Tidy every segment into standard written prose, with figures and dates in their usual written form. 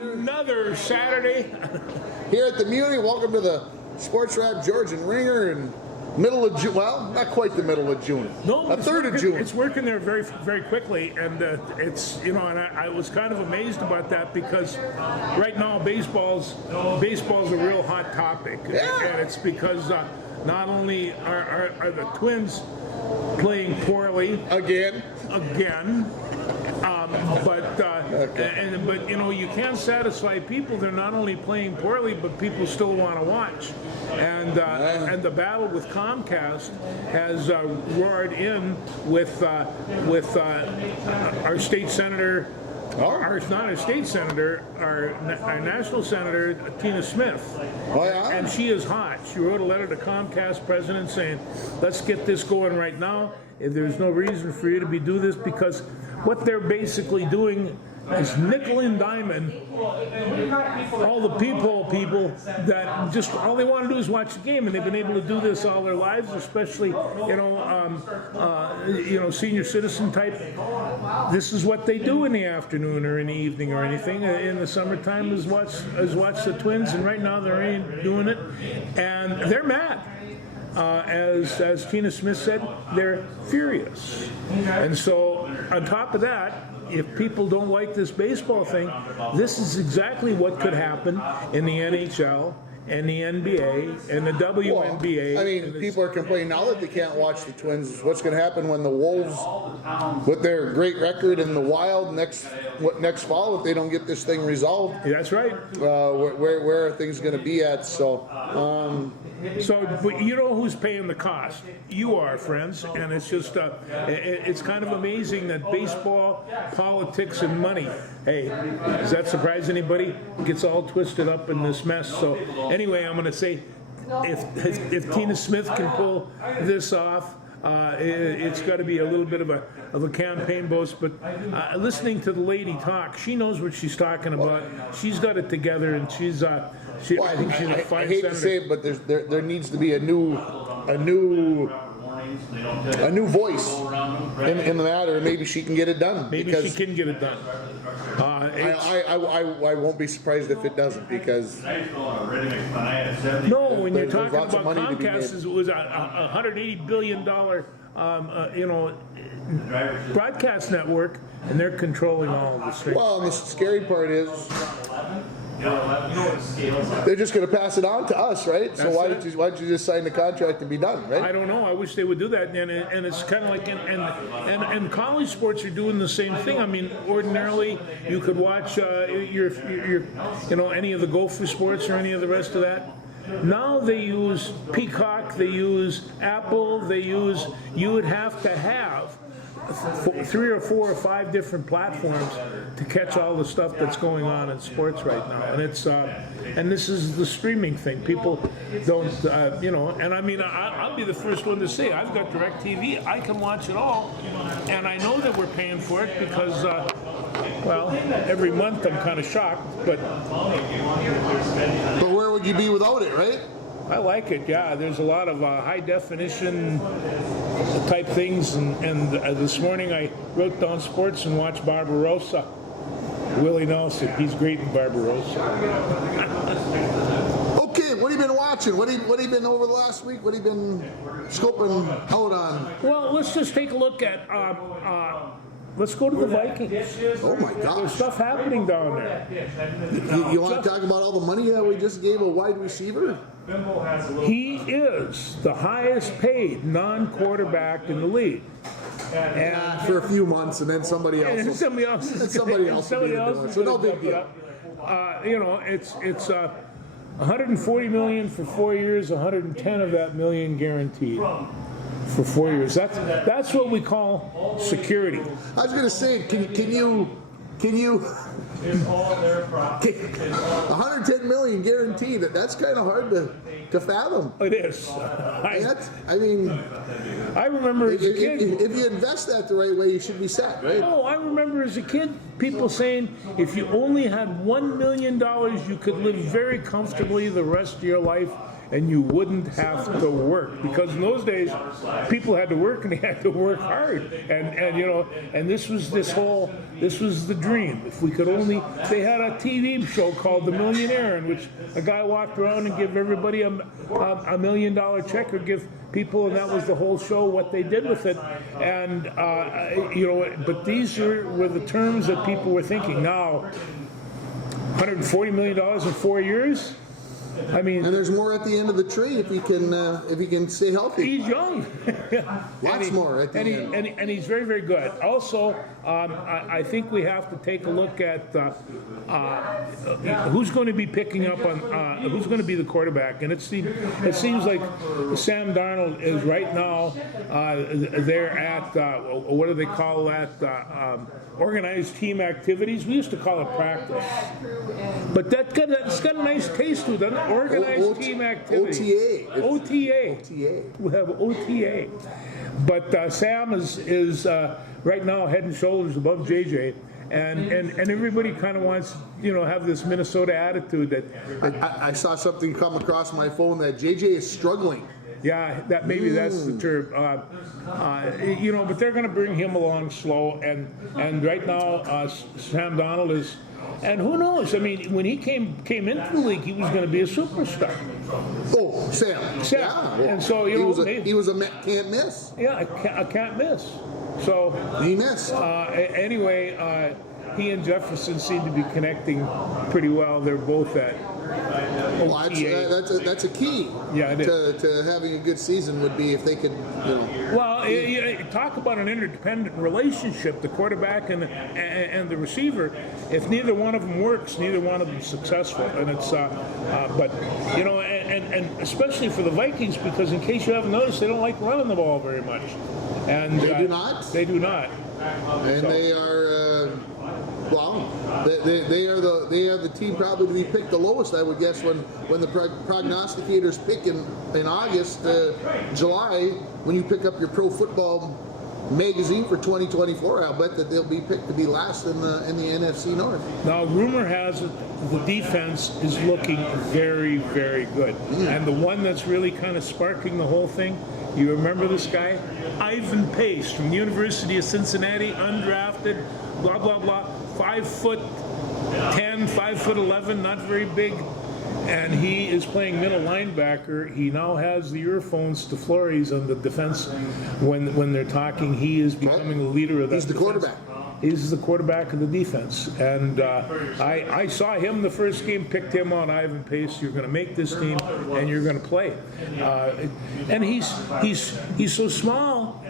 Another Saturday here at the Muni. Welcome to the Sports Wrap George and Ringer in middle of June. Well, not quite the middle of June. No, a third of June. It's working there very, very quickly, and it's and I was kind of amazed about that because right now baseball's a real hot topic, and it's because not only are the Twins playing poorly again. But you can't satisfy people. They're not only playing poorly, but people still want to watch. And the battle with Comcast has roared in with our state senator. Not our state senator, our national senator, Tina Smith. Oh, yeah? And she is hot. She wrote a letter to Comcast president saying, let's get this going right now. There's no reason for you to be doing this because what they're basically doing is nickel and diamond all the people that just all they want to do is watch the game, and they've been able to do this all their lives, especially senior citizen type. This is what they do in the afternoon or in the evening or anything. In the summertime is watch the Twins, and right now they're ain't doing it, and they're mad. As Tina Smith said, they're furious. And so on top of that, if people don't like this baseball thing, this is exactly what could happen in the NHL and the NBA and the WNBA. Well, I mean, people are complaining now that they can't watch the Twins. What's going to happen when the Wolves, with their great record in the Wild next fall, if they don't get this thing resolved? That's right. Where are things going to be at? So but you know who's paying the cost? You are, friends, and it's just it's kind of amazing that baseball, politics, and money. Hey, does that surprise anybody? Gets all twisted up in this mess. So anyway, I'm going to say, if Tina Smith can pull this off, it's got to be a little bit of a campaign boast. But listening to the lady talk, she knows what she's talking about. She's got it together, and she's. I think she's a fine I hate senator. to say it, but there needs to be a new voice in the matter. Maybe she can get it done. Maybe she can get it done. I won't be surprised if it doesn't, because no, when you're talking about Comcast, it was a $180 billion broadcast network, and they're controlling all of this thing. Well, and the scary part is they're just going to pass it on to us, right? So why did you just sign the contract to be done, right? I don't know. I wish they would do that. And it's kind of like, and college sports are doing the same thing. I mean, ordinarily you could watch any of the Gopher sports or any of the rest of that. Now they use Peacock, they use Apple, you would have to have 3 or 4 or 5 different platforms to catch all the stuff that's going on in sports right now, and it's and this is the streaming thing. People don't, and I mean, I'll be the first one to say I've got DirecTV. I can watch it all, and I know that we're paying for it because, every month I'm kind of shocked, but where would you be without it, right? I like it, yeah. There's a lot of high definition type things, and this morning I wrote down sports and watched Barbarossa. Willie Nelson, he's great in Barbarossa. Okay, what have you been watching? What have you been over the last week? What have you been scoping out on? Well, let's just take a look at let's go to the Vikings. Oh my gosh. There's stuff happening down there. You want to talk about all the money that we just gave a wide receiver? He is the highest paid non-quarterback in the league. And for a few months, and then somebody else will be doing it. So no big deal. It's $140 million for 4 years, 110 of that million guaranteed for 4 years. That's what we call security. I was going to say, can you 110 million guaranteed? That's kind of hard to fathom. It is. I remember as a kid. If you invest that the right way, you should be set, right? Oh, I remember as a kid, people saying if you only had $1 million, you could live very comfortably the rest of your life and you wouldn't have to work, because in those days people had to work and they had to work hard, and you know, and this was the dream. If we could only, they had a TV show called The Millionaire, in which a guy walked around and give everybody a $1 million check, or give people, and that was the whole show, what they did with it. And you know, but these were the terms that people were thinking. Now, $140 million in 4 years. I mean, and there's more at the end of the tree if he can stay healthy. He's young. Lots more at the end. And he's very, very good. Also, I think we have to take a look at who's going to be picking up on who's going to be the quarterback. And it seems like Sam Darnold is right now they're at what do they call that? Organized team activities. We used to call it practice, but it's got a nice taste to it, doesn't it? Organized team activity. OTA. We have OTA. But Sam is right now head and shoulders above JJ. And everybody kind of wants, you know, have this Minnesota attitude that I saw something come across my phone that JJ is struggling. Yeah, that maybe that's the term. You know, but they're going to bring him along slow, and right now Sam Darnold is, and who knows? I mean, when he came into the league, he was going to be a superstar. Oh, Sam. Yeah, and so you know, he was a can't miss. Yeah, a can't miss. So he missed. Anyway, he and Jefferson seem to be connecting pretty well. They're both at OTA. That's a key. Yeah, it is. To having a good season would be if they could, you know. Well, talk about an interdependent relationship, the quarterback and the receiver. If neither one of them works, neither one of them is successful. And it's, but, you know, and especially for the Vikings, because in case you haven't noticed, they don't like running the ball very much. And they do not? They do not. And so. They are, well, they are the team probably to be picked the lowest, I would guess, when the prognosticators pick in August, July, when you pick up your Pro Football magazine for 2024, I'll bet that they'll be picked to be last in the NFC North. Now, rumor has it the defense is looking very, very good. And the one that's really kind of sparking the whole thing, you remember this guy? Ivan Pace from the University of Cincinnati, undrafted, blah, blah, blah, 5'10", 5'11", not very big. And he is playing middle linebacker. He now has the earphones to Flores on the defense when they're talking. He is becoming the leader of that. He's the quarterback. He's the quarterback of the defense. And I saw him the first game, picked him on Ivan Pace. You're going to make this team, and you're going to play. And he's so small.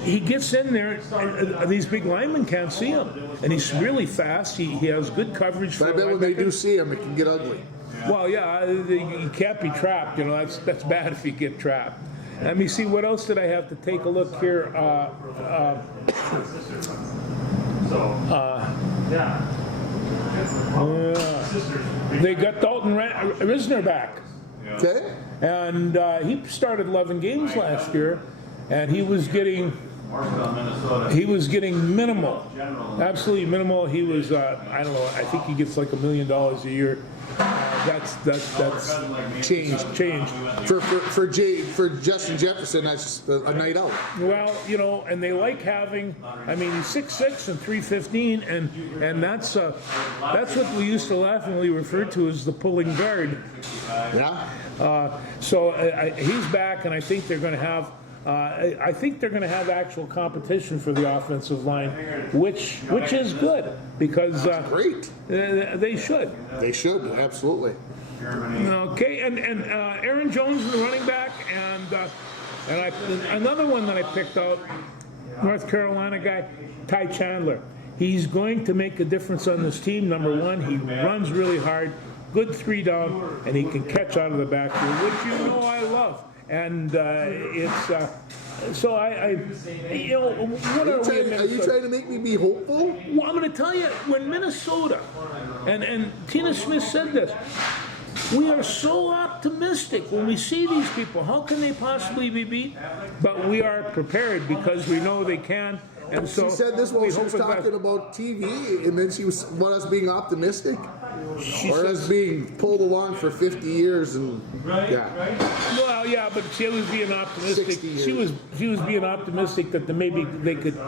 He gets in there, and these big linemen can't see him. And he's really fast. He has good coverage. But I bet when they do see him, it can get ugly. Well, yeah, you can't be trapped. You know, that's bad if you get trapped. Let me see, what else did I have to take a look here? They got Dalton Risner back. Okay. And he started 11 games last year, and he was getting minimal, absolutely minimal. He was, I don't know, I think he gets like $1 million a year. That's change. For Justin Jefferson, that's a night out. Well, you know, and they like having. I mean, he's 6'6" and 315, and that's what we used to laughingly refer to as the pulling guard. Yeah. So he's back, and I think they're going to have. I think they're going to have actual competition for the offensive line, which is good because great. They should. They should, absolutely. Okay, and Aaron Jones is the running back, and another one that I picked out, North Carolina guy, Ty Chandler. He's going to make a difference on this team. Number one, he runs really hard, good 3 down, and he can catch out of the backfield, which you know I love. And it's so I you know, what are you trying to make me be hopeful? Well, I'm going to tell you, when Minnesota, and Tina Smith said this, we are so optimistic when we see these people. How can they possibly be beat? But we are prepared because we know they can. And so she said this while she was talking about TV, and then she was about us being optimistic. or as being pulled along for 50 years and yeah. Well, yeah, but she was being optimistic. 60 She was being optimistic that maybe they could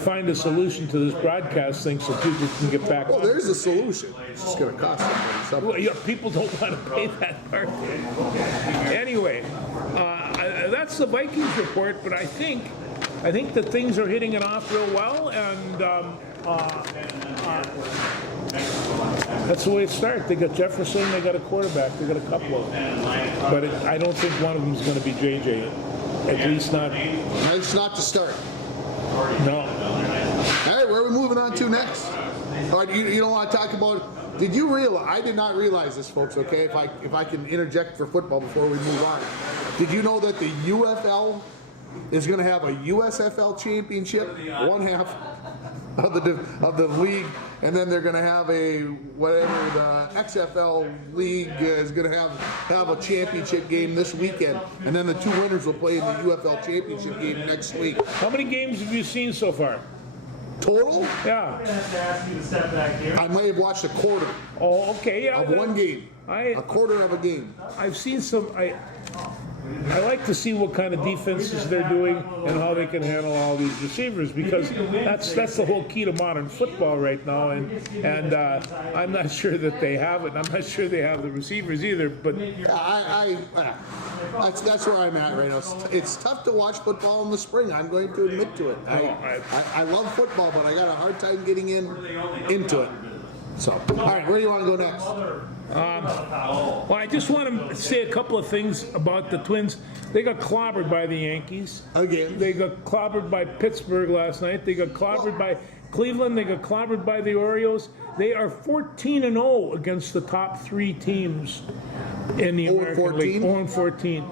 find a solution to this broadcast thing so people can get back. Well, on. there's a solution. It's just going to cost something. Well, yeah, people don't want to pay that part. Anyway, that's the Vikings report. But I think that things are hitting it off real well, and that's the way it starts. They got Jefferson, they got a quarterback, they got a couple of them. But I don't think one of them is going to be JJ. At least not. It's not to start. No. All right, where are we moving on to next? You don't want to talk about? Did you realize? I did not realize this, folks. Okay, if I can interject for football before we move on. Did you know that the UFL is going to have a USFL championship, one half of the league, and then they're going to have a whatever the XFL league is going to have a championship game this weekend, and then the two winners will play in the UFL championship game next week. How many games have you seen so far? Total? Yeah. I might have watched a quarter Oh, okay. Yeah. of one game. A quarter of a game. I've seen some. I like to see what kind of defenses they're doing and how they can handle all these receivers, because that's the whole key to modern football right now. And I'm not sure that they have it. I'm not sure they have the receivers either. But That's where I'm at right now. It's tough to watch football in the spring. I'm going to admit to it. I love football, but I got a hard time getting into it. So, all right, where do you want to go next? Well, I just want to say a couple of things about the Twins. They got clobbered by the Yankees. Again. They got clobbered by Pittsburgh last night. They got clobbered by Cleveland. They got clobbered by the Orioles. They are 14-0 against the top three teams in the American League. 0-14.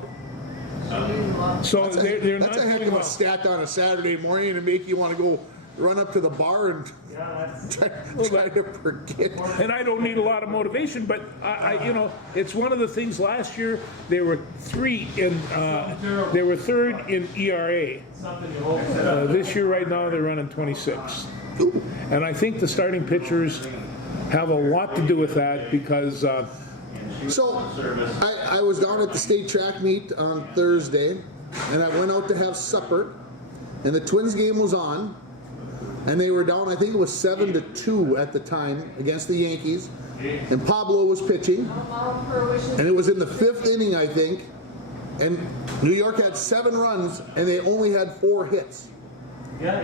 So they're not. That's a heck doing of a well. stat on a Saturday morning to make you want to go run up to the bar and try to forget. And I don't need a lot of motivation, but it's one of the things. Last year they were third in ERA. This year, right now, they're running 26. And I think the starting pitchers have a lot to do with that, because. So I was down at the state track meet on Thursday, and I went out to have supper, and the Twins game was on. And they were down, I think it was 7-2 at the time against the Yankees. And Pablo was pitching. And it was in the 5th inning, I think. And New York had 7 runs, and they only had 4 hits. Yeah,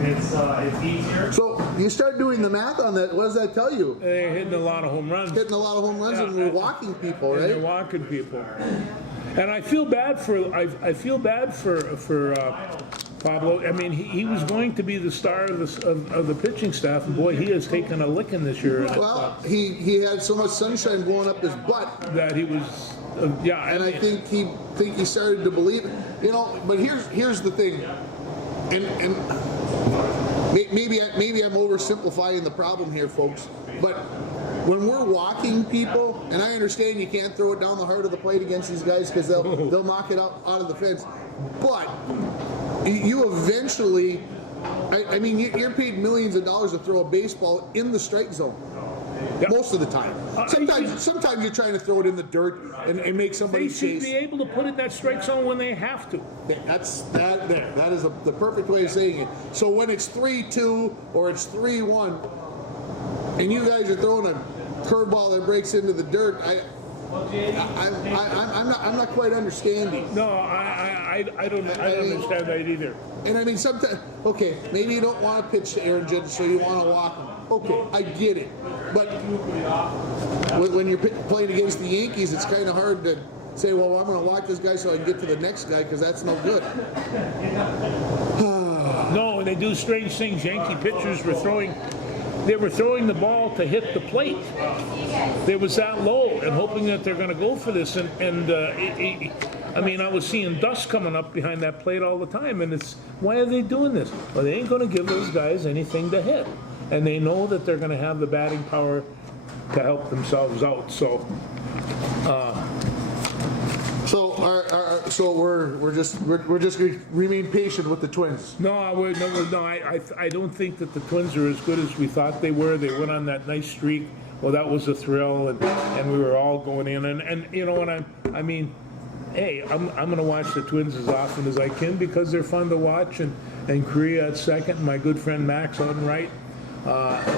it's easier. So you start doing the math on that. What does that tell you? They're hitting a lot of home runs. Hitting a lot of home runs, and we're walking people, And they're right? walking people. And I feel bad for Pablo. I mean, he was going to be the star of the pitching staff, and boy, he has taken a licking this year. Well, he had so much sunshine blowing up his butt That he was, and I think he started to believe it. But here's the thing, and maybe I'm oversimplifying the problem here, folks. But when we're walking people, and I understand you can't throw it down the heart of the plate against these guys because they'll knock it out of the fence, but you eventually, I mean, you're paid millions of dollars to throw a baseball in the strike zone. Yep. Most of the time. Sometimes you're trying to throw it in the dirt and make somebody they should chase. be able to put it in that strike zone when they have to. That is the perfect way of saying it. So when it's 3-2 or it's 3-1, and you guys are throwing a curveball that breaks into the dirt, I'm not quite understanding. No, I don't understand that either. And I mean, sometimes, okay, maybe you don't want to pitch to Aaron Judge, so you want to walk him. Okay, I get it. But when you're playing against the Yankees, it's kind of hard to say, well, I'm going to walk this guy so I can get to the next guy, because that's no good. No, and they do strange things. Yankee pitchers were throwing the ball to hit the plate. They was that low and hoping that they're going to go for this. I mean, I was seeing dust coming up behind that plate all the time, and why are they doing this? Well, they ain't going to give those guys anything to hit, and they know that they're going to have the batting power to help themselves out. So So we're just gonna remain patient with the Twins. No, I don't think that the Twins are as good as we thought they were. They went on that nice streak. Well, that was a thrill, and we were all going in. And you know, I mean, hey, I'm going to watch the Twins as often as I can because they're fun to watch. And Korea at second, my good friend Max on right,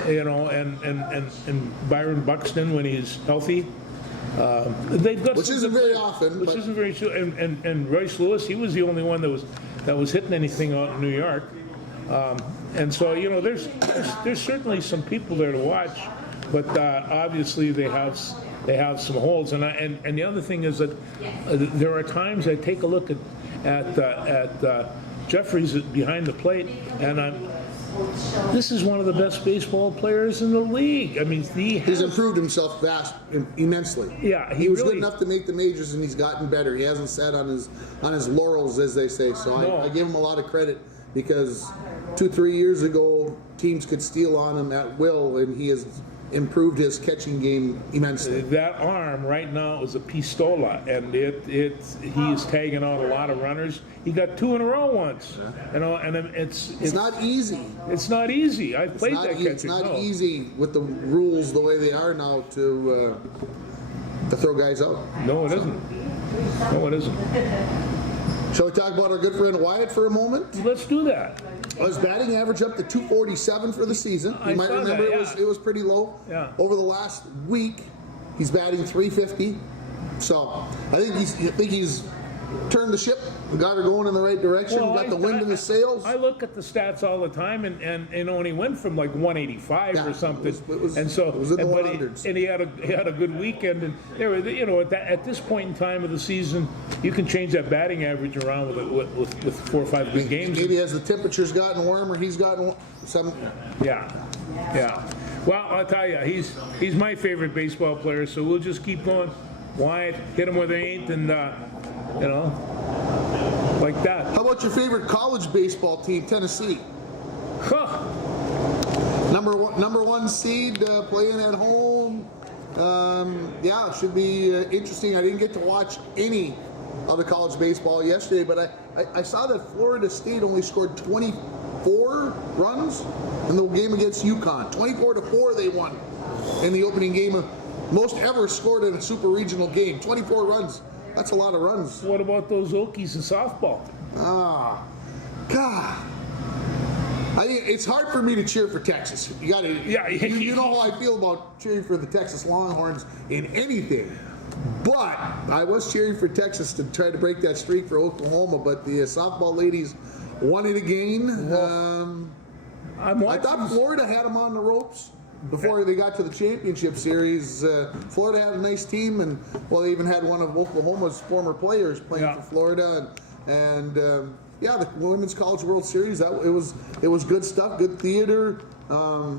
you know, and Byron Buxton when he's healthy. They've got Which isn't very often. Which isn't very and Royce Lewis, he was the only one that was hitting anything out in New York. And so, you know, there's certainly some people there to watch, but obviously they have some holes. And the other thing is that there are times I take a look at Jeffries behind the plate, and this is one of the best baseball players in the league. I mean, He's improved himself immensely. Yeah, he was really, good enough to make the majors, and he's gotten better. He hasn't sat on his laurels, as they say. So No. I give him a lot of credit because 2-3 years ago, teams could steal on him at will, and he has improved his catching game immensely. that arm right now is a pistola, and he is tagging out a lot of runners. He got 2 in a row once, you know, and It's not easy. It's not easy. I've played that catcher. It's not No. easy with the rules the way they are now to throw guys out. No, it isn't. No, it isn't. Shall we talk about our good friend Wyatt for a moment? Let's do that. His batting average up to 247 for the season. You I might saw remember that, it was pretty low. Yeah. Over the last week, he's batting 350. So I think he's turned the ship, got her going in the right direction, Well, got the wind in his sails. I look at the stats all the time, and you know, and he went from like 185 Yeah, or something, it was and so in the but 100s. he had a good weekend, and there were, you know, at this point in time of the season, you can change that batting average around with 4 or 5 good games. Maybe as the temperature's gotten warmer, he's gotten some. Yeah. Well, I'll tell you, he's my favorite baseball player, so we'll just keep going. Wyatt, hit him where they ain't, and you know, like that. How about your favorite college baseball team, Tennessee? Huh. Number one seed, playing at home. Yeah, should be interesting. I didn't get to watch any of the college baseball yesterday, but I saw that Florida State only scored 24 runs in the game against UConn. 24-4 they won in the opening game of most ever scored in a super regional game. 24 runs. That's a lot of runs. What about those Okies in softball? Ah, God. It's hard for me to cheer for Texas. You got to. Yeah. You know how I feel about cheering for the Texas Longhorns in anything. But I was cheering for Texas to try to break that streak for Oklahoma. But the softball ladies won it again. I thought Florida had them on the ropes before they got to the championship series. Florida had a nice team, and well, they even had one of Oklahoma's former players playing for Florida, and yeah, the Women's College World Series. It was good stuff, good theater. But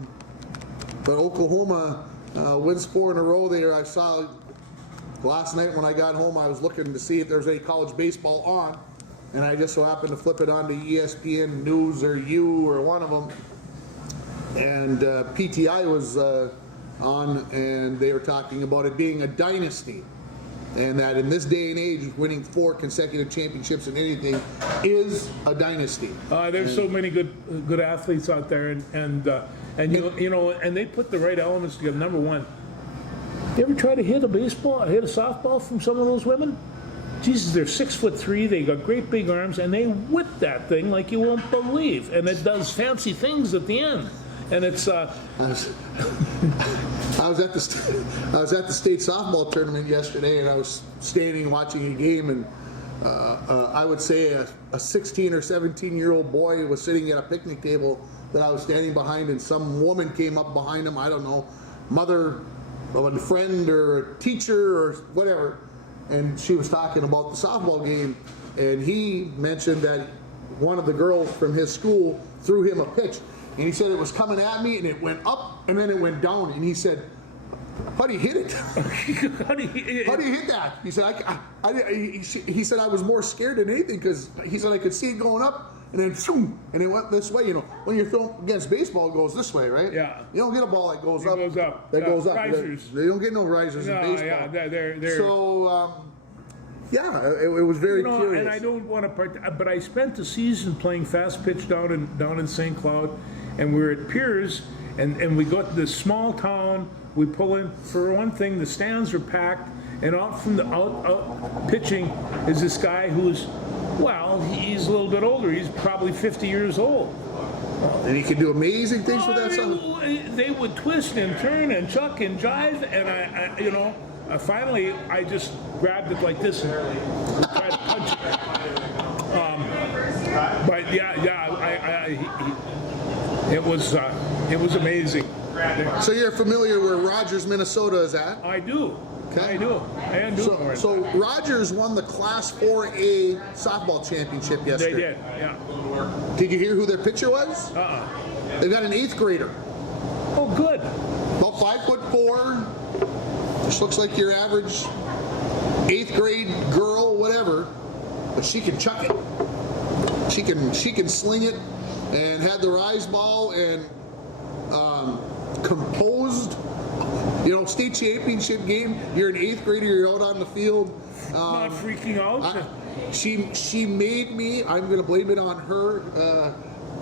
Oklahoma wins 4 in a row there. I saw last night when I got home, I was looking to see if there was any college baseball on, and I just so happened to flip it on to ESPN News or U or one of them. And PTI was on, and they were talking about it being a dynasty, and that in this day and age, winning 4 consecutive championships in anything is a dynasty. There's so many good athletes out there, and you know, and they put the right elements together. Number one, you ever try to hit a softball from some of those women? Jesus, they're 6'3", they got great big arms, and they whip that thing like you won't believe, and it does fancy things at the end. And it's. I was at the state softball tournament yesterday, and I was standing watching a game, and I would say a 16 or 17-year-old boy was sitting at a picnic table that I was standing behind, and some woman came up behind him. I don't know, mother of a friend or a teacher or whatever, and she was talking about the softball game, and he mentioned that one of the girls from his school threw him a pitch. And he said it was coming at me, and it went up, and then it went down. And he said, "How do you hit it? How do you hit that?" He said, he said I was more scared than anything because he said I could see it going up, and then zoom, and it went this way. You know, when you're throwing against baseball, it goes this way, right? Yeah. You don't get a ball that goes up. Goes up. That Yeah, goes up. risers. They don't get no risers in baseball. Yeah, they're So Yeah, it was very curious. And I don't want to but I spent the season playing fast pitch down in St. Cloud, and we were at Piers, and we got to this small town. We pull in, for one thing, the stands are packed, and out from the out pitching is this guy who's, well, he's a little bit older. He's probably 50 years old. And he can do amazing things with that stuff. They would twist and turn and chuck and jive, and finally I just grabbed it like this and tried to punch it. But it was amazing. So you're familiar where Rogers, Minnesota is at? I do. Okay. I do. So Rogers won the Class 4A softball championship yesterday. They did, yeah. Did you hear who their pitcher was? They've got an 8th grader. Oh, good. About 5'4". Just looks like your average 8th grade girl, whatever. But she can chuck it. She can sling it, and had the rise ball and composed. State championship game. You're an 8th grader. You're out on the field. Not freaking out. She made me. I'm going to blame it on her.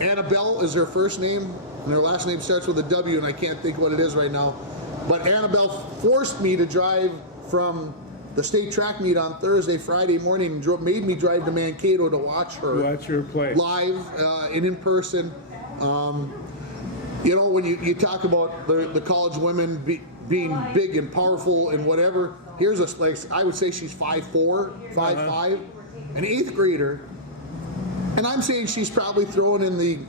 Annabelle is her first name, and her last name starts with a W, and I can't think what it is right now. But Annabelle forced me to drive from the state track meet on Thursday, Friday morning, and made me drive to Mankato to watch her. Watch her play live and in person. When you talk about the college women being big and powerful and whatever, here's I would say she's 5'4", 5'5", an 8th grader, and I'm saying she's probably throwing in the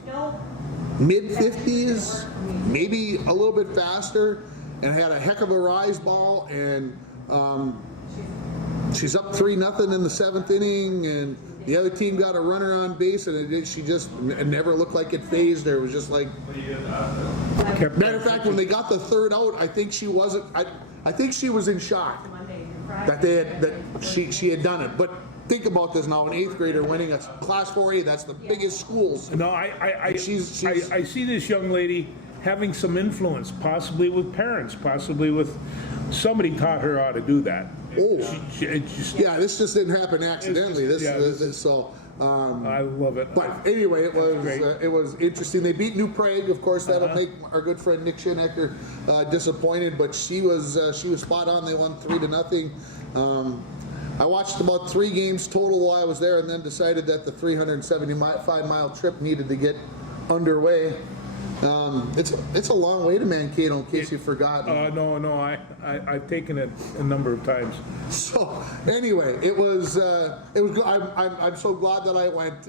mid-50s, maybe a little bit faster, and had a heck of a rise ball, and she's up 3-0 in the 7th inning, and the other team got a runner on base, and she just never looked like it phased her. It was just like, matter of fact, when they got the 3rd out, I think she wasn't. I think she was in shock that she had done it. But think about this now: an 8th grader winning a Class 4A. That's the biggest schools. No, I see this young lady having some influence, possibly with parents, possibly with somebody taught her how to do that. This just didn't happen accidentally. I love it. But anyway, it was interesting. They beat New Prague, of course. That'll make our good friend Nick Schenecker disappointed. But she was spot on. They won 3-0. I watched about 3 games total while I was there, and then decided that the 375-mile trip needed to get underway. It's a long way to Mankato, in case you forgot. No, I've taken it a number of times. So anyway, it was good. I'm so glad that I went.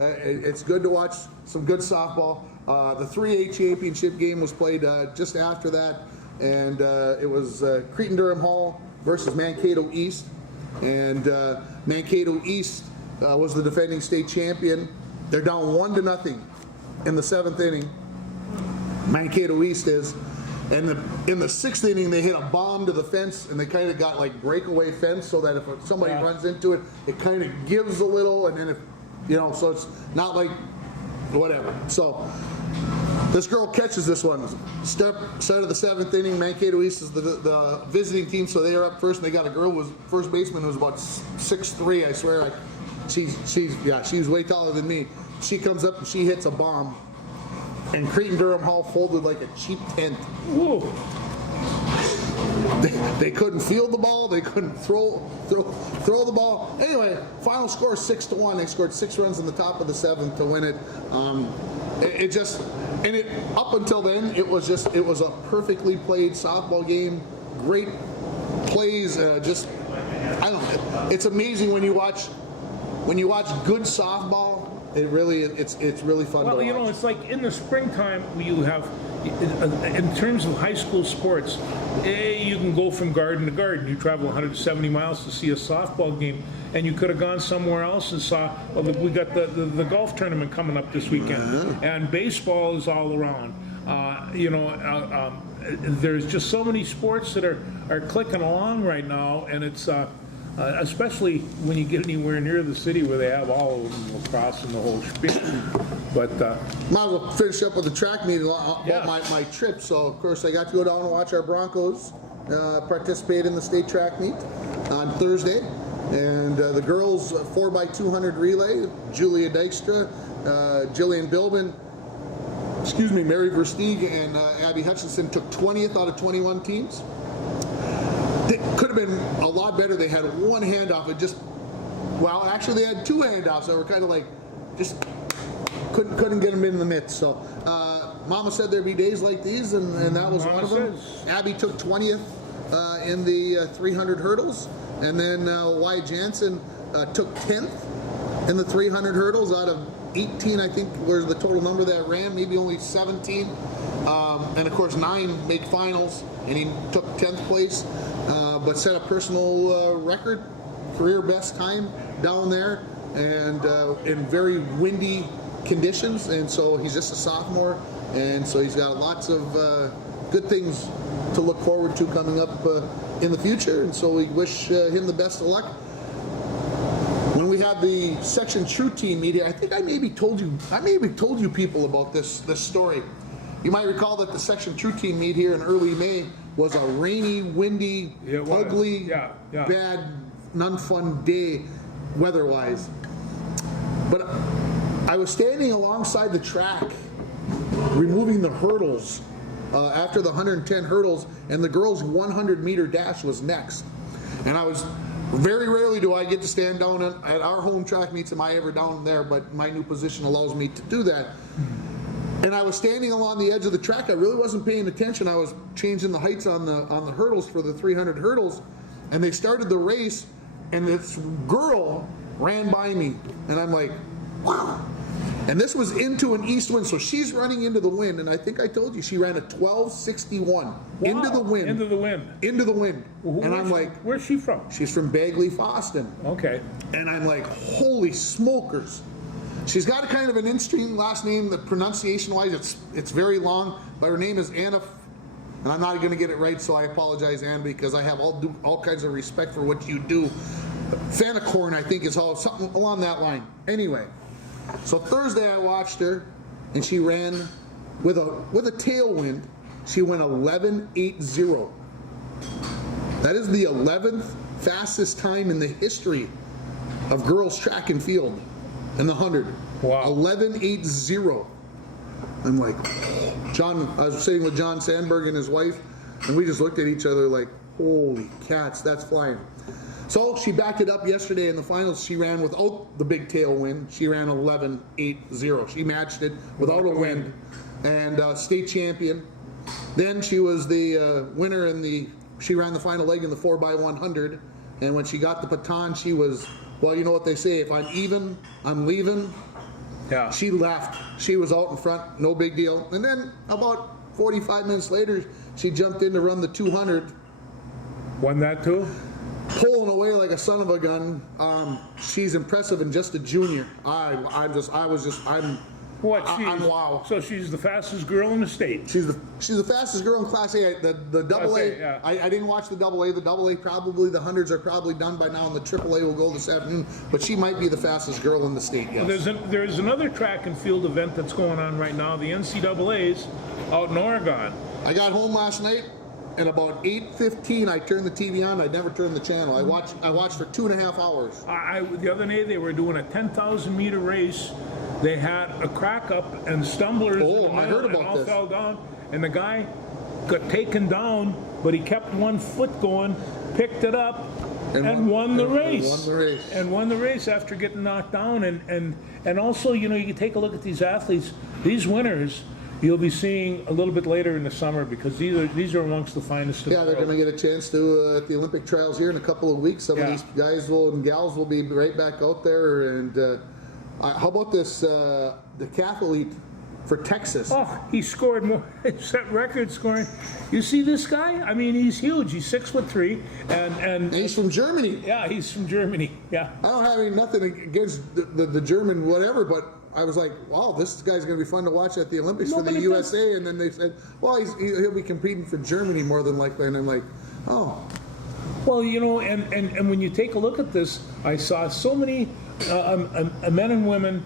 It's good to watch some good softball. The 3A championship game was played just after that, and it was Cretin-Durham Hall versus Mankato East, and Mankato East was the defending state champion. They're down 1-0 in the 7th inning. Mankato East is, and in the 6th inning they hit a bomb to the fence, and they kind of got like breakaway fence, so that if somebody runs into it, it kind of gives a little, and then if so it's not like whatever. So this girl catches this one. Start of the 7th inning. Mankato East is the visiting team, so they are up first, and they got a girl who was first baseman who was about 6'3". I swear, she was way taller than me. She comes up and she hits a bomb. And Cretin-Durham Hall folded like a cheap tent. Whoa. They couldn't field the ball. They couldn't throw the ball. Anyway, final score 6-1. They scored 6 runs in the top of the 7th to win it. Up until then, it was a perfectly played softball game. Great plays. I don't know. It's amazing when you watch good softball. It's really fun to watch. It's like in the springtime you have, in terms of high school sports, you can go from garden to garden. You travel 170 miles to see a softball game, and you could have gone somewhere else and saw. Well, we got the golf tournament coming up this weekend, and baseball is all around. There's just so many sports that are clicking along right now, and it's. Especially when you get anywhere near the city where they have all of them, lacrosse and the whole spiel. But might as well finish up with the track meet about my trip. So of course I got to go down and watch our Broncos participate in the state track meet on Thursday. And the girls 4x200 relay, Julia Dykstra, Jillian Bilbin, Mary Versteeg, and Abby Hutchinson took 20th out of 21 teams. It could have been a lot better. They had one handoff. Actually they had two handoffs that were kind of like, just couldn't get them in the midst. So Mama said there'd be days like these, and that was one of them. Abby took 20th in the 300 hurdles, and then Wyatt Jansen took 10th in the 300 hurdles out of 18, I think, was the total number that ran, maybe only 17. And of course 9 make finals, and he took 10th place, but set a personal record, career best time down there, and in very windy conditions. And so he's just a sophomore, and so he's got lots of good things to look forward to coming up in the future. And so we wish him the best of luck. When we had the Section True Team media, I think I maybe told you people about this story. You might recall that the Section True Team meet here in early May was a rainy, windy, ugly, bad, non-fun day weather-wise. But I was standing alongside the track removing the hurdles after the 110 hurdles, and the girls' 100-meter dash was next. And I was, very rarely do I get to stand down at our home track meets, am I ever down there, but my new position allows me to do that. And I was standing along the edge of the track. I really wasn't paying attention. I was changing the heights on the hurdles for the 300 hurdles, and they started the race, and this girl ran by me, and I'm like, wow. And this was into an east wind, so she's running into the wind, and I think I told you she ran a 12:61 into the wind. Into the wind. Into the wind. Well, and I'm like, where's she from? She's from Bagley, Foston. Okay. And I'm like, holy smokers. She's got a kind of an interesting last name, the pronunciation-wise, it's very long, but her name is Anna, and I'm not going to get it right, so I apologize, Anna, because I have all kinds of respect for what you do. Fanacorn, I think, is something along that line. Anyway, so Thursday I watched her, and she ran with a tailwind. She went 11:80. That is the 11th fastest time in the history of girls track and field in the 100. Wow. 11:80. I'm like, I was sitting with John Sandberg and his wife, and we just looked at each other like, holy cats, that's flying. So she backed it up yesterday in the finals. She ran without the big tailwind. She ran 11:80. She matched it without a wind, and state champion. Then she was the winner she ran the final leg in the 4x100, and when she got the baton, she was, well, you know what they say, if I'm even, I'm leaving. Yeah. She left. She was out in front, no big deal. And then about 45 minutes later, she jumped in to run the 200. Won that too? Pulling away like a son of a gun. She's impressive and just a junior. I'm wow. So she's the fastest girl in the state. She's the fastest girl in Class A. The double A. Yeah. I didn't watch the double A. The double A probably, the hundreds are probably done by now, and the triple A will go this afternoon. But she might be the fastest girl in the state. Yes. Well, there's another track and field event that's going on right now. The NCAA's out in Oregon. I got home last night. At about 8:15, I turned the TV on. I never turned the channel. I watched for 2.5 hours. The other day they were doing a 10,000 meter race. They had a crack up and stumblers in the I middle, heard about and all this. fell down. And the guy got taken down, but he kept one foot going, picked it up, and won the race. And won the race after getting knocked down. And also, you can take a look at these athletes. These winners, you'll be seeing a little bit later in the summer, because these are amongst the finest in the world. They're going to get a chance to at the Olympic trials here in a couple of weeks. Some of these guys and gals will be right back out there. And how about this decathlete for Texas? Oh, he scored more. He set record scoring. You see this guy? I mean, he's huge. He's 6'3", and he's from Germany. Yeah, he's from Germany. Yeah. I don't have nothing against the German whatever, but I was like, wow, this guy's going to be fun to watch at the Olympics for the USA. And then they said, well, he'll be competing for Germany more than likely. And I'm like, oh. Well, and when you take a look at this, I saw so many men and women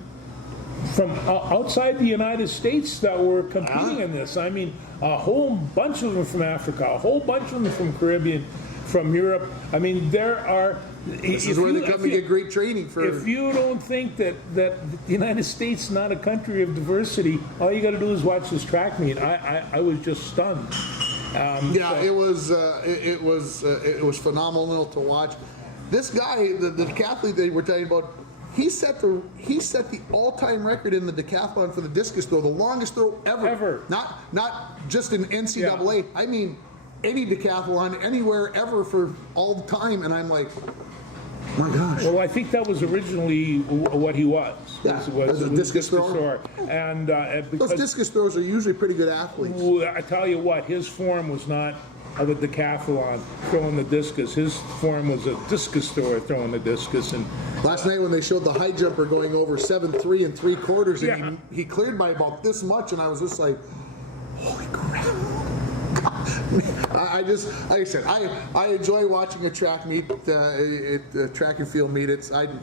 from outside the United States that were competing in this. I mean, a whole bunch of them from Africa, a whole bunch of them from Caribbean, from Europe. I mean, there are This is where they come to get great training for. If you don't think that the United States is not a country of diversity, all you got to do is watch this track meet. I was just stunned. It was phenomenal to watch. This guy, the decathlete that we're talking about, he set the all-time record in the decathlon for the discus throw, the longest throw ever. Not just in NCAA. Yeah. I mean, any decathlon anywhere ever for all the time. And I'm like, my gosh. Well, I think that was originally what he was. Yeah, was as a discus thrower. And Those because discus throwers are usually pretty good athletes. I tell you what, his form was not of a decathlon throwing the discus. His form was a discus thrower throwing the discus. And Last night when they showed the high jumper going over 7.3 3/4, and Yeah. he cleared by about this much, and I was just like, holy crap. I just, like I said, I enjoy watching a track meet, track and field meet. It's good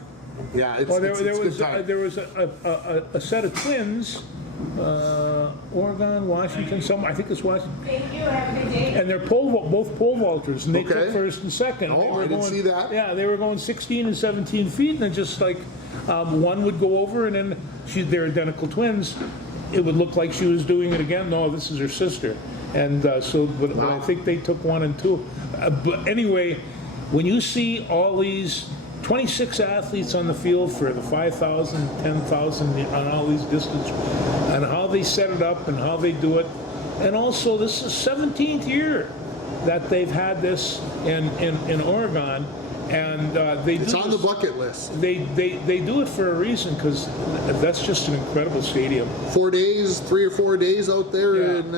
time. there was a set of twins, Oregon, Washington, I think it's Washington. Thank you, have a good day. And they're both pole vaulters, and they Okay. took first and second. Oh, They were I didn't see that. Yeah, they were going 16 and 17 feet, and it just like one would go over, and then they're identical twins. It would look like she was doing it again. No, this is her sister. And but I think they took 1 and 2. But anyway, when you see all these 26 athletes on the field for the 5,000, 10,000 on all these distances, and how they set it up and how they do it, and also this is 17th year that they've had this in Oregon, and It's on the bucket list. They do it for a reason, because that's just an incredible stadium. 4 days, 3 or 4 days out there, Yeah. and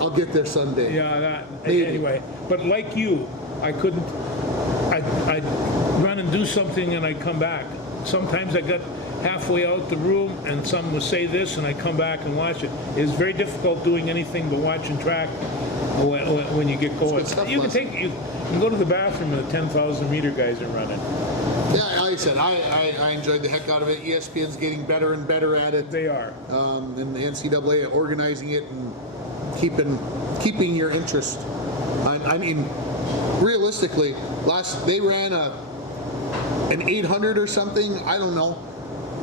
I'll get there someday. Yeah, Maybe. anyway, but like you, I'd run and do something and I'd come back. Sometimes I got halfway out the room and someone would say this and I come back and watch it. It's very difficult doing anything but watching track when you get going. It's a good You stuff, can go to the bathroom and the 10,000 meter guys are running. Yeah, like I said, I enjoyed the heck out of it. ESPN's getting better and better at it. They are. And the NCAA organizing it and keeping your interest. I mean, realistically, they ran an 800 or something, I don't know,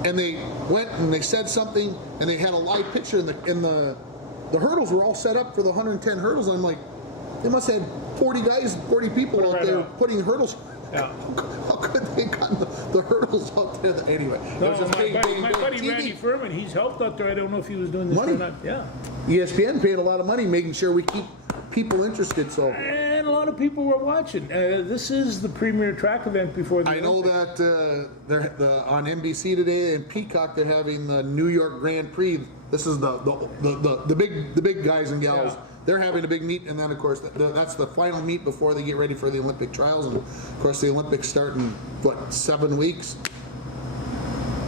and they went and they said something, and they had a live picture, and the hurdles were all set up for the 110 hurdles. I'm like, they must have had 40 people out right there up. putting hurdles. Yeah. How could they got the hurdles out there? Anyway, No, there's a big my buddy TV. Randy Furman, he's helped out there. I don't know if he was doing this Money. or not. Yeah. ESPN paid a lot of money making sure we keep people interested. So And a lot of people were watching. This is the premier track event before the I know Olympics. that on NBC today and Peacock they're having the New York Grand Prix. This is the big guys and gals. Yeah. They're having a big meet, and then of course that's the final meet before they get ready for the Olympic trials. And of course the Olympics start in 7 weeks.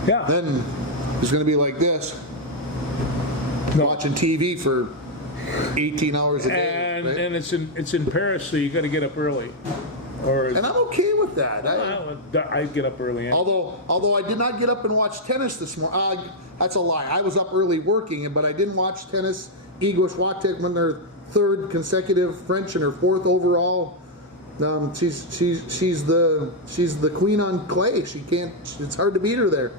Yeah. Then it's going to be like this, No. watching TV for 18 hours a day. And right? and it's in Paris, so you got to get up early. Or And I'm okay with that. I get up early. Although I did not get up and watch tennis this morning. That's a lie. I was up early working, but I didn't watch tennis. Iga Swiatek won her 3rd consecutive French and her 4th overall. She's the queen on clay. She can't. It's hard to beat her there.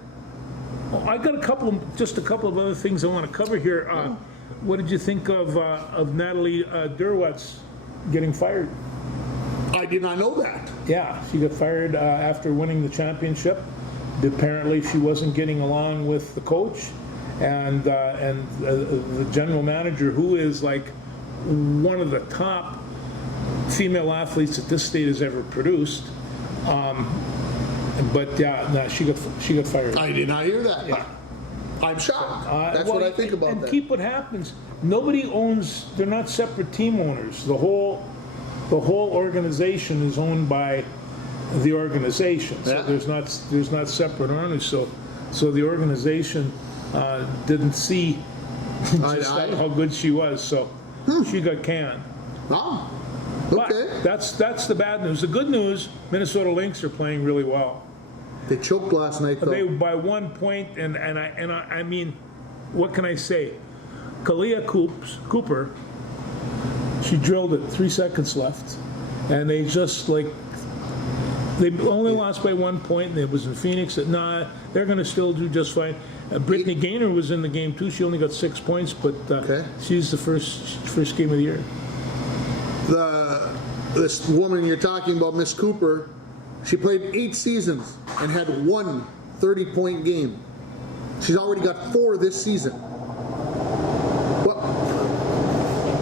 Well, I got just a couple of other things I want to cover here. What did you think of Natalie Derwatz getting fired? I did not know that. Yeah, she got fired after winning the championship. Apparently, she wasn't getting along with the coach and the general manager, who is like one of the top female athletes that this state has ever produced. But yeah, no, she got fired. I did not hear that. Yeah. I'm shocked. That's Well, what I think about and that. keep what happens. Nobody owns. They're not separate team owners. The whole organization is owned by the organization. So Yeah. there's not separate owners. So the organization didn't see just how good she was. So she got canned. Oh, But okay. that's the bad news. The good news: Minnesota Lynx are playing really well. They choked last night, though. They by 1 point, and I mean, what can I say? Kalia Cooper, she drilled it, 3 seconds left, and they just like They only lost by 1 point, and it was in Phoenix. Nah, they're going to still do just fine. Brittany Gaynor was in the game too. She only got 6 points, but Okay. she's the first game of the year. This woman you're talking about, Miss Cooper, she played 8 seasons and had 1 30-point game. She's already got 4 this season.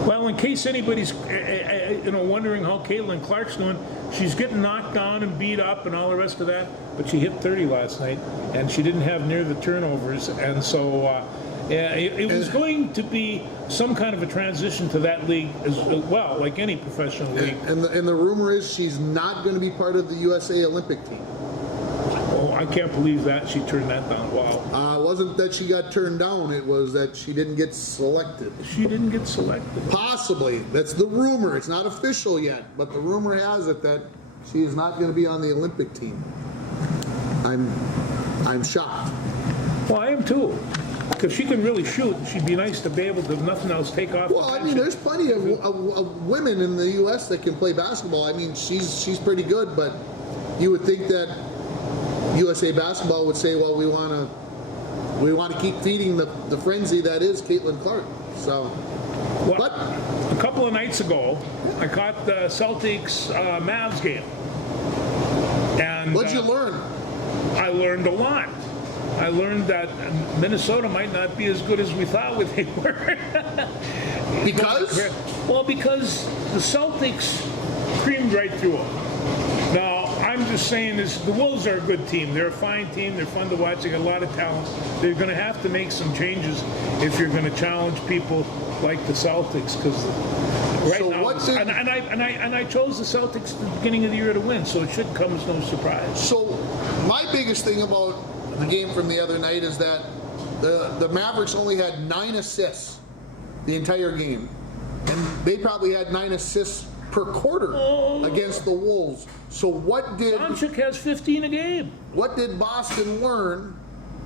Well, in case anybody's wondering how Caitlin Clark's doing, she's getting knocked down and beat up and all the rest of that. But she hit 30 last night, and she didn't have near the turnovers, and so it was going to be some kind of a transition to that league as well, like any professional league. And the rumor is she's not going to be part of the USA Olympic team. Oh, I can't believe that she turned that down. Wow. It wasn't that she got turned down, it was that she didn't get selected. She didn't get selected. Possibly. That's the rumor. It's not official yet, but the rumor has it that she is not going to be on the Olympic team. I'm shocked. Well, I am too. Because she can really shoot. She'd be nice to be able to, if nothing else, take off. Well, I mean, there's plenty of women in the U.S. that can play basketball. I mean, she's pretty good, but you would think that USA Basketball would say, well, we want to keep feeding the frenzy that is Caitlin Clark. So, Well, but a couple of nights ago, I caught the Celtics Mavs game. And what'd you learn? I learned a lot. I learned that Minnesota might not be as good as we thought they were. Because? Well, because the Celtics creamed right through them. Now, I'm just saying this, the Wolves are a good team. They're a fine team. They're fun to watch. They got a lot of talent. They're going to have to make some changes if you're going to challenge people like the Celtics, because right So now, what's it- and I chose the Celtics at the beginning of the year to win, so it should come as no surprise. So, my biggest thing about the game from the other night is that the Mavericks only had 9 assists the entire game, and they probably had 9 assists per quarter against the Wolves. So what did Doncic has 15 a game. Boston learn,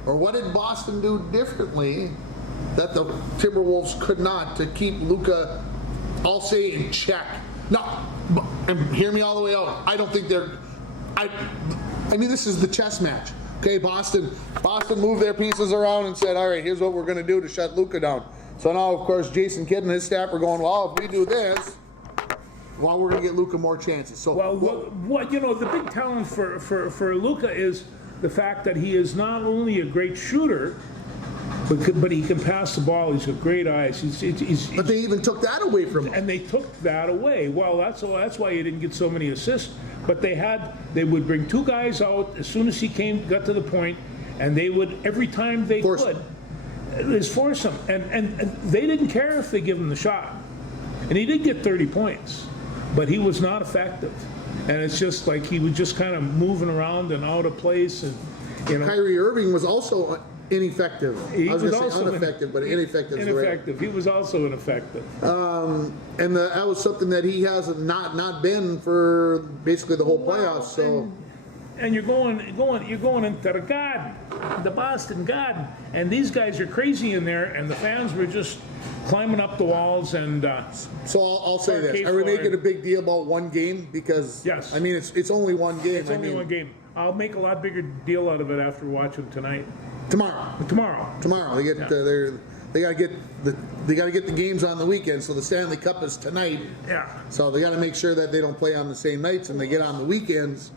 or what did Boston do differently that the Timberwolves could not to keep Luka, I'll say, in check? No, and hear me all the way out. I don't think they're. I mean, this is the chess match. Okay, Boston moved their pieces around and said, all right, here's what we're going to do to shut Luka down. So now, of course, Jason Kidd and his staff are going, well, if we do this, well, we're going to get Luka more chances. So, Well, what the big talent for Luka is the fact that he is not only a great shooter, but he can pass the ball. He's got great eyes. but they even took that away from him. And they took that away. Well, that's why he didn't get so many assists. But they would bring 2 guys out as soon as he got to the point, and they would, every time they Force could, him. force him. And they didn't care if they give him the shot. And he did get 30 points, but he was not effective. And it's just like he was just kind of moving around and out of place, and Kyrie Irving was also ineffective. He I was was going to say also ineffective, but ineffective is the right. ineffective. He was also ineffective. And that was something that he hasn't not been for basically the whole playoffs. So And you're going into the Garden, the Boston Garden, and these guys are crazy in there, and the fans were just climbing up the walls. And so I'll say this: are we making a big deal about one game? Because Yes. I mean it's only one game. it's only one game. I'll make a lot bigger deal out of it after watching tonight. Tomorrow they get they got to get the games on the weekend. So the Stanley Cup is tonight. Yeah. So they got to make sure that they don't play on the same nights and they get on the weekends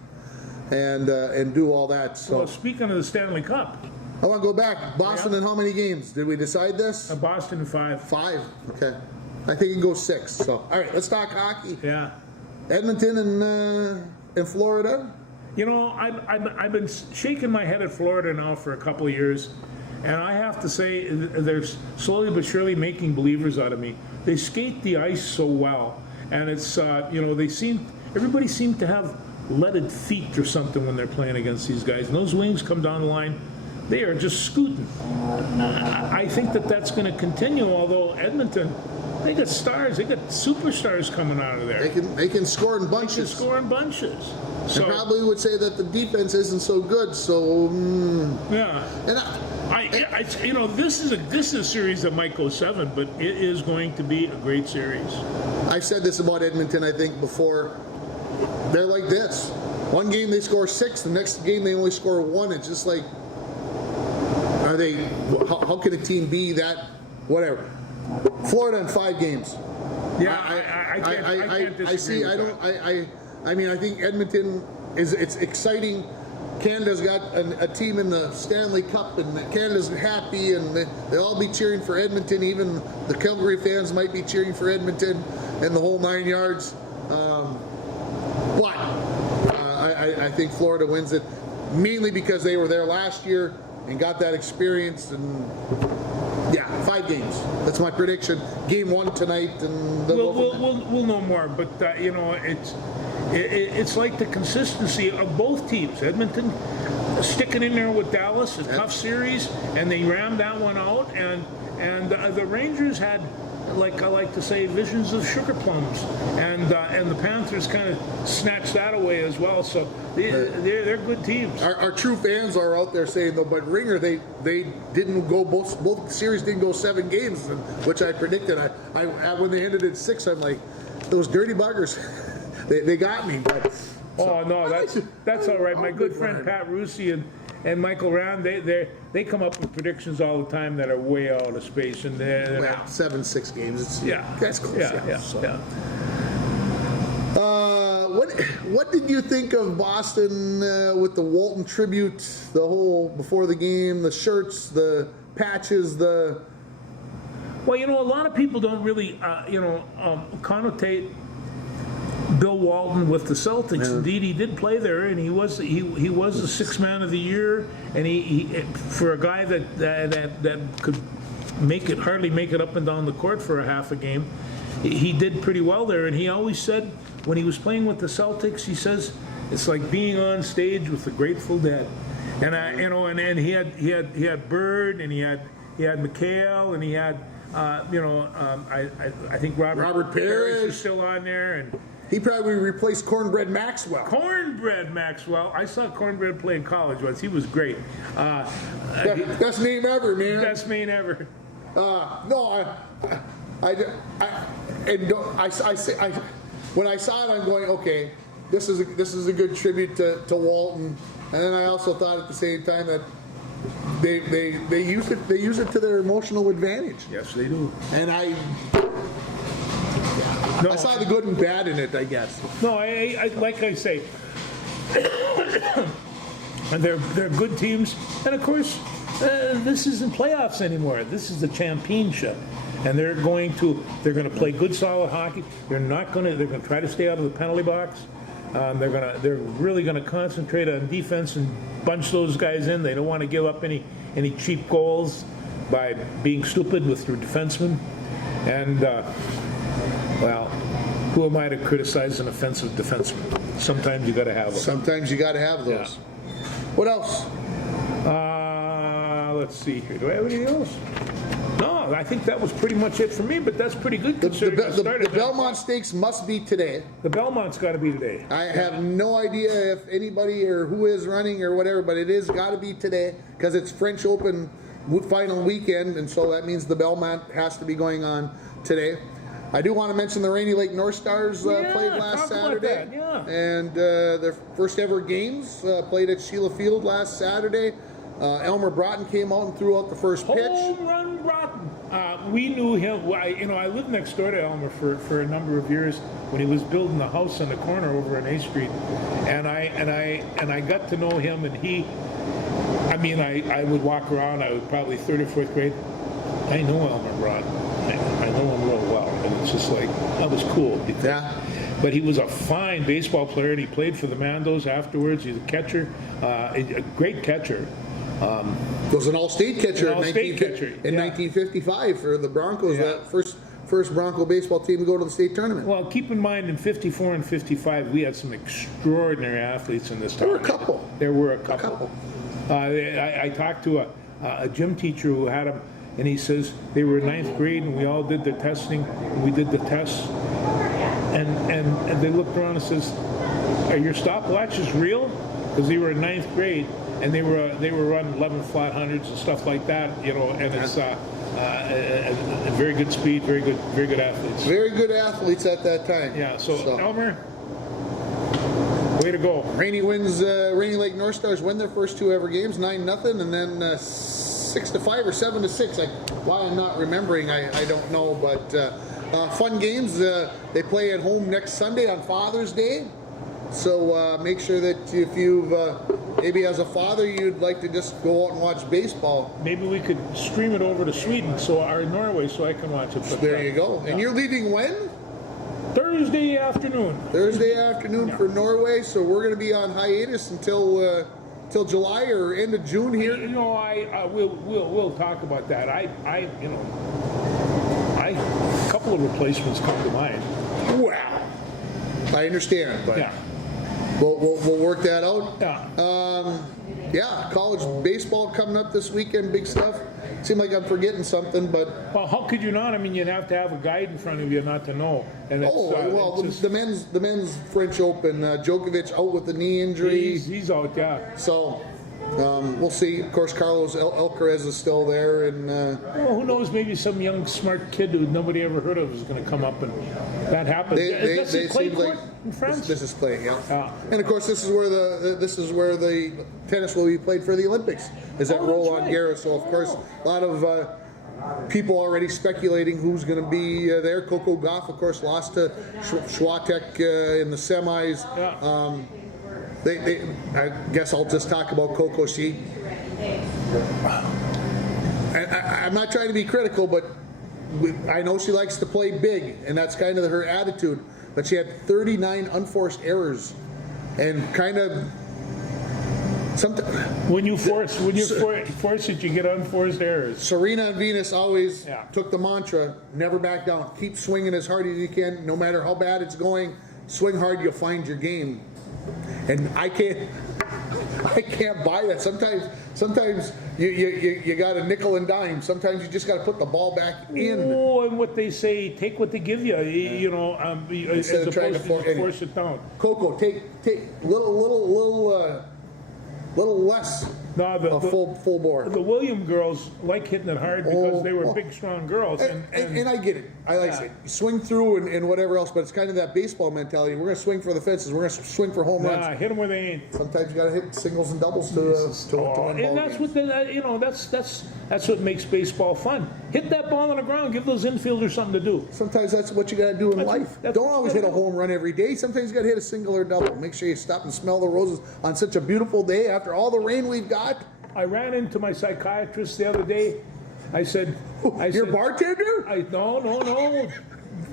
and do all that. So Well, speaking of the Stanley Cup, I want to go back. Boston in how many games? Did we decide this? Boston 5. 5. Okay. I think it can go 6. So all right, let's talk hockey. Yeah. Edmonton and Florida. You know, I've been shaking my head at Florida now for a couple of years, and I have to say they're slowly but surely making believers out of me. They skate the ice so well, and it's everybody seemed to have leaded feet or something when they're playing against these guys. And those wings come down the line, they are just scooting. I think that's going to continue. Although Edmonton, they got stars, they got superstars coming out of there. They can score in bunches. Score in bunches. So I probably would say that the defense isn't so good. So yeah. And this is a series that might go 7, but it is going to be a great series. I've said this about Edmonton, I think, before. They're like this. one game they score 6, the next game they only score 1. It's just like, are they? How can a team be that? Whatever. Florida in 5 games. Yeah, I can't disagree I see. with I don't. I mean, I think Edmonton it's exciting. Canada's got a team in the Stanley Cup, and Canada's happy, and they'll all be cheering for Edmonton. Even the Calgary fans might be cheering for Edmonton, and the whole 9 yards. But I think Florida wins it, mainly because they were there last year and got that experience. And yeah, 5 games. That's my prediction. Game 1 tonight, and We'll know more, but you know, it's like the consistency of both teams. Edmonton sticking in there with Dallas, a tough series, and they rammed that one out. And the Rangers had, like I like to say, visions of sugar plums, and the Panthers kind of snatched that away as well. So they're good teams. Our true fans are out there saying though, but Ringer, they didn't go both series didn't go 7 games, which I predicted. I when they ended at 6, I'm like, those dirty buggers. They got me. But, oh no, that's all right. My good friend Pat Rusey and Michael Rand, they come up with predictions all the time that are way out of space, and they're 7-6 games. That's close. Yeah. What did you think of Boston with the Walton tribute, the whole before the game, the shirts, the patches, the? Well, you know, a lot of people don't really, connotate Bill Walton with the Celtics. Yeah. Indeed, he did play there, and he was the 6th man of the year. And he for a guy that could hardly make it up and down the court for a half a game, he did pretty well there. And he always said when he was playing with the Celtics, he says it's like being on stage with the Grateful Dead. And and he had Bird, and he had McHale, and he had I think Robert Parrish is still on there, and he probably replaced Cornbread Maxwell. Cornbread Maxwell. I saw Cornbread play in college once. He was great. Best name ever, man. Best name ever. No, when I saw it, I'm going, okay, this is a good tribute to Walton, and then I also thought at the same time that they use it to their emotional advantage. Yes, they do. And I saw the good and bad in it, I guess. No, I like I say, and they're good teams, and of course, this isn't playoffs anymore. This is the championship, and they're going to play good, solid hockey. They're going to try to stay out of the penalty box. They're really going to concentrate on defense and bunch those guys in. They don't want to give up any cheap goals by being stupid with your defensemen. And well, who am I to criticize an offensive defenseman? Sometimes you got to have them. Sometimes you got to have those. Yeah. What else? Let's see here. Do I have anything else? No, I think that was pretty much it for me, but that's pretty good considering the Belmont Stakes must be today. The Belmont's got to be today. I have no idea if anybody or who is running or whatever, but it is got to be today because it's French Open final weekend, and so that means the Belmont has to be going on today. I do want to mention the Rainy Lake North Stars played last Saturday, and their first ever games played at Sheila Field last Saturday. Elmer Broughton came out and threw out the first pitch. Home run Broughton. We knew him. I lived next door to Elmer for a number of years when he was building the house on the corner over on A Street, and I got to know him. And he, I would walk around. I was probably 3rd or 4th grade. I know Elmer Broughton. I know him real well, and it's just like that was cool. Yeah. But he was a fine baseball player, and he played for the Mandos afterwards. He's a catcher, a great catcher. Was an all-state catcher in 1955 for the Broncos. That first Bronco baseball team to go to the state tournament. Well, keep in mind in 54 and 55 we had some extraordinary athletes in this town. There were a couple. I talked to a gym teacher who had them, and he says they were in 9th grade and we all did the testing. And we did the tests, and they looked around and says, "Are your stopwatches real?" Because they were in 9th grade. And they were running 11 flat hundreds and stuff like that, and it's a very good speed, very good athletes. Very good athletes at that time. Yeah. So. Elmer, Way to go. Rainy Lake North Stars win their first 2 ever games, 9-0, and then 6-5 or 7-6. Why I'm not remembering, I don't know, but fun games. They play at home next Sunday on Father's Day. So make sure that if you've maybe as a father you'd like to just go out and watch baseball. Maybe we could stream it over to Sweden or Norway so I can watch it. But, There you go. And you're leaving when? Thursday afternoon. Thursday afternoon for Norway. So we're going to be on hiatus until July or end of June here. You know, we'll talk about that. A couple of replacements come to mind. Well, I understand, but Yeah. we'll work that out. Yeah. College baseball coming up this weekend, big stuff. Seems like I'm forgetting something, but Well, how could you not? I mean, you'd have to have a guide in front of you not to know. And it's, well, it's just- the men's French Open, Djokovic out with the knee injury, he's out, yeah. so we'll see. Of course, Carlos Alcaraz is still there, and Well, who knows? Maybe some young smart kid who nobody ever heard of is going to come up, and that happens. Does they it play seem court like in France? this is playing, yeah. Yeah. And of course, this is where the tennis will be played for the Olympics. Is at Oh, that's Roland right. Garros? So of course, a lot of people already speculating who's going to be there. Coco Gauff, of course, lost to Swiatek in the semis. Yeah. I guess I'll just talk about Coco. I'm not trying to be critical, but I know she likes to play big, and that's kind of her attitude. But she had 39 unforced errors, and kind of sometimes When you force it, you get unforced errors. Serena and Venus always Yeah. took the mantra: never back down. Keep swinging as hard as you can, no matter how bad it's going. Swing hard, you'll find your game. And I can't buy that. Sometimes you got a nickel and dime. Sometimes you just got to put the ball back in. Oh, and what they say, take what they give you. You know, as Instead of opposed trying to to force- just force it down. Coco, take little less No, of full bore. the William girls like hitting it hard because they were Oh. big, strong girls. And I get it. I like Yeah. it. You swing through and whatever else, but it's kind of that baseball mentality. We're going to swing for the fences. We're going to swing for home runs. hit them where they ain't. Sometimes you got to hit singles and doubles to win ball And that's games. that's what makes baseball fun. Hit that ball on the ground. Give those infielders something to do. Sometimes that's what you got to do in life. that's Don't what you always gotta hit a do. home run every day. Sometimes you got to hit a single or double. Make sure you stop and smell the roses on such a beautiful day after all the rain we've got. I ran into my psychiatrist the other day. I said, Your bartender? No.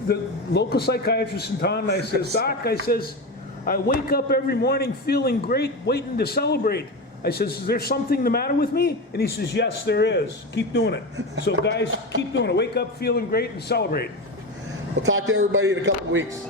The local psychiatrist in town. And I says, Doc, I says, I wake up every morning feeling great, waiting to celebrate. I says, is there something the matter with me? And he says, yes, there is. Keep doing it. So guys, keep doing it. Wake up feeling great and celebrate. We'll talk to everybody in a couple weeks.